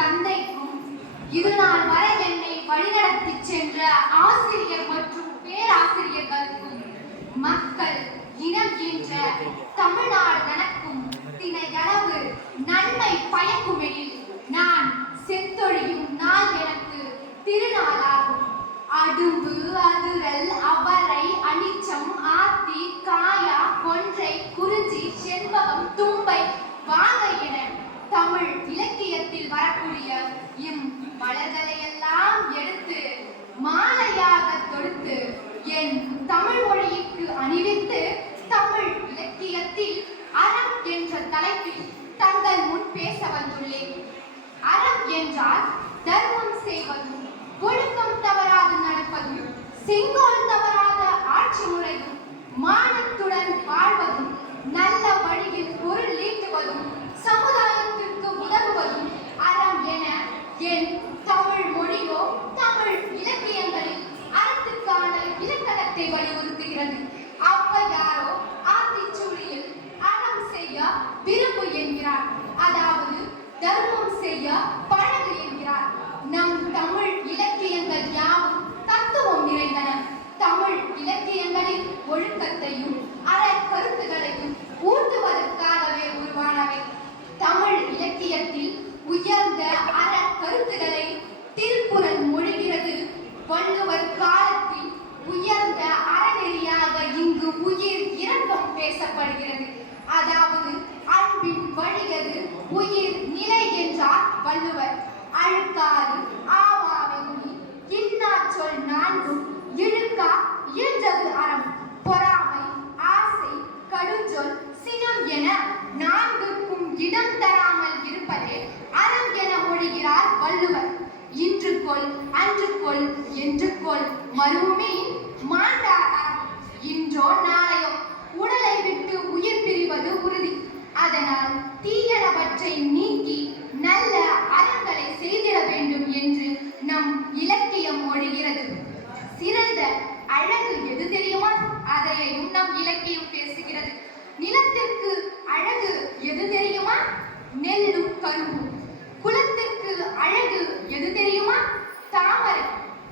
தந்தைக்கும் இதுநாள் வரை என்னை வழிநடத்தி சென்ற ஆசிரியர் மற்றும் பேராசிரியர்களுக்கும் மக்கள் இனம் என்ற தமிழ்நாடு தனக்கும் தினையளவு நன்மை பயக்குமெனில் நான் செத்தொழியும் நாள் எனக்கு திருநாளாகும். அடும்பு அதிரல் அவரை அனிச்சம் ஆத்தி காயா கொன்றை குறிஞ்சி செண்பகம் தும்பை வாகை என தமிழ் இலக்கியத்தில் வரக்கூடிய மலர்களையெல்லாம் எடுத்து மாலையாக தொடுத்து என் தமிழ் மொழிக்கு அணிவித்து தமிழ் இலக்கியத்தில் அறம் என்ற தலைப்பில் தங்கள் முன் பேச வந்துள்ளேன். அறம் என்றால் தர்மம் செய்வதும் ஒழுக்கம் தவறாது நடப்பதும் செங்கோல் தவறாத ஆட்சி முறையும் மானத்துடன் வாழ்வதும் நல்ல வழியில் பொருள் ஈட்டுவதும் சமுதாயத்திற்கு உதவுவதும் அறம் என என் தமிழ் மொழியோ தமிழ் இலக்கியங்களில் அறத்துக்கான இலக்கணத்தை வலியுறுத்துகிறது. ஔவையாரோ ஆத்திச்சூடியில் அறம் செய்ய விரும்பு என்கிறார், அதாவது தர்மம் செய்ய பழகு என்கிறார். நம் தமிழ் இலக்கியங்கள் யாவும் தத்துவம் நிறைந்தன. தமிழ் இலக்கியங்களில் ஒழுக்கத்தையும் அற கருத்துகளையும் ஊட்டுவதற்காகவே உருவானவை. தமிழ் இலக்கியத்தில் உயர்ந்த அற கருத்துக்களை திருக்குறள் மொழிகிறது. வள்ளுவர் காலத்தில் உயர்ந்த அறநெறியாக இங்கு உயிர் இரக்கம் பேசப்படுகிறது. அதாவது அன்பின் வழியது உயிர் நிலை என்றார் வள்ளுவர். அழுக்காறு ஆவாவெண்ணி இன்னா சொல் நான்கும் இழுக்கா இயன்றது அறம். பொறாமை ஆசை கடுஞ்சொல் சினம் என நான்குக்கும் இடம் தராமல் இருப்பதே அறம் என மொழிகிறார் வள்ளுவர். இன்று கொள் அன்று கொள் என்று கொள் மறுமே மாண்டார். இன்றோ நாளையோ உடலை விட்டு உயிர் பிரிவது உறுதி. அதனால் தீயனவற்றை நீக்கி நல்ல அறங்களை செய்திட வேண்டும் என்று நம் இலக்கியம் மொழிகிறது. சிறந்த அழகு எது தெரியுமா? அதையும் நம் இலக்கியம் பேசுகிறது. நிலத்திற்கு அழகு எது தெரியுமா? நெல்லும் கரும்பும். குலத்திற்கு அழகு எது தெரியுமா? தாமரை.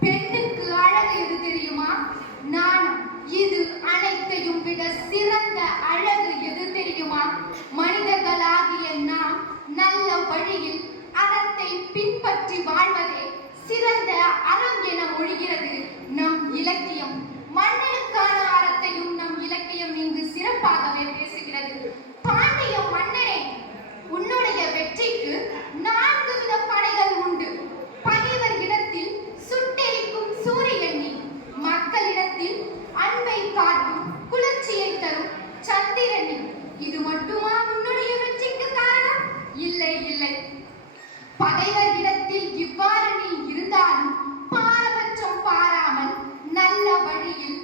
பெண்ணுக்கு அழகு எது தெரியுமா? நாணம். இது அனைத்தையும் விட சிறந்த அழகு எது தெரியுமா? மனிதர்களாகிய நாம் நல்ல வழியில் அறத்தை பின்பற்றி வாழ்வதே சிறந்த அறம் என மொழிகிறது நம் இலக்கியம். மன்னனுக்கான அறத்தையும் நம் இலக்கியம் இங்கு சிறப்பாகவே பேசுகிறது. பாண்டிய மன்னனே, உன்னுடைய வெற்றிக்கு 4 வித படைகள் உண்டு. பகைவர் இடத்தில் சுட்டெரிக்கும் சூரியன் நீ, மக்களிடத்தில் அன்பை காட்டும் குளிர்ச்சியை தரும் சந்திரன் நீ. இது மட்டுமா உன்னுடைய வெற்றிக்கு காரணம்? இல்லை இல்லை. பகைவர் இடத்தில் இவ்வாறு நீ இருந்தாலும் பாரபட்சம் பாராமல் நல்ல வழியில்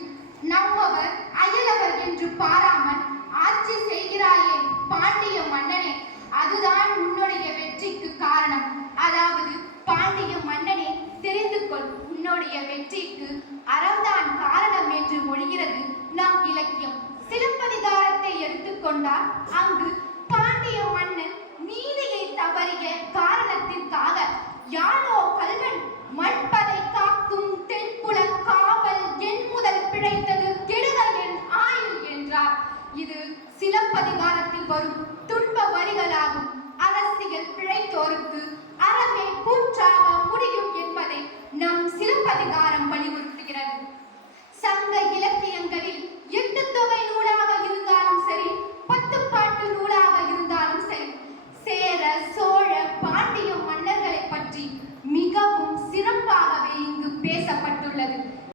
நம்மவர் அயலவர் என்று பாராமல் ஆட்சி செய்கிறாயே பாண்டிய மன்னனே, அதுதான் உன்னுடைய வெற்றிக்கு காரணம். அதாவது பாண்டிய மன்னனே, தெரிந்து கொள், உன்னுடைய வெற்றிக்கு அறம்தான் காரணம் என்று மொழிகிறது நம் இலக்கியம். சிலப்பதிகாரத்தை எடுத்துக்கொண்டால் அங்கு பாண்டிய மன்னன் நீதியை தவறிய காரணத்திற்காக யானோ கல்வன் மண்பதை காக்கும் தென்புல காவல் என் முதல் பிழைத்தது கெடுக என் ஆயுள் என்றார். இது சிலப்பதிகாரத்தில் வரும் துன்ப வரிகளாகும். அரசியல் பிழைத்தோருக்கு அறமே கூற்றாக முடியும் என்பதை நம் சிலப்பதிகாரம் வலியுறுத்துகிறது. சங்க இலக்கியங்களில் 8 தொகை நூலாக இருந்தாலும் சரி, 10 பாட்டு நூலாக இருந்தாலும் சரி, சேர சோழ பாண்டிய மன்னர்களை பற்றி மிகவும் சிறப்பாகவே இங்கு பேசப்பட்டுள்ளது.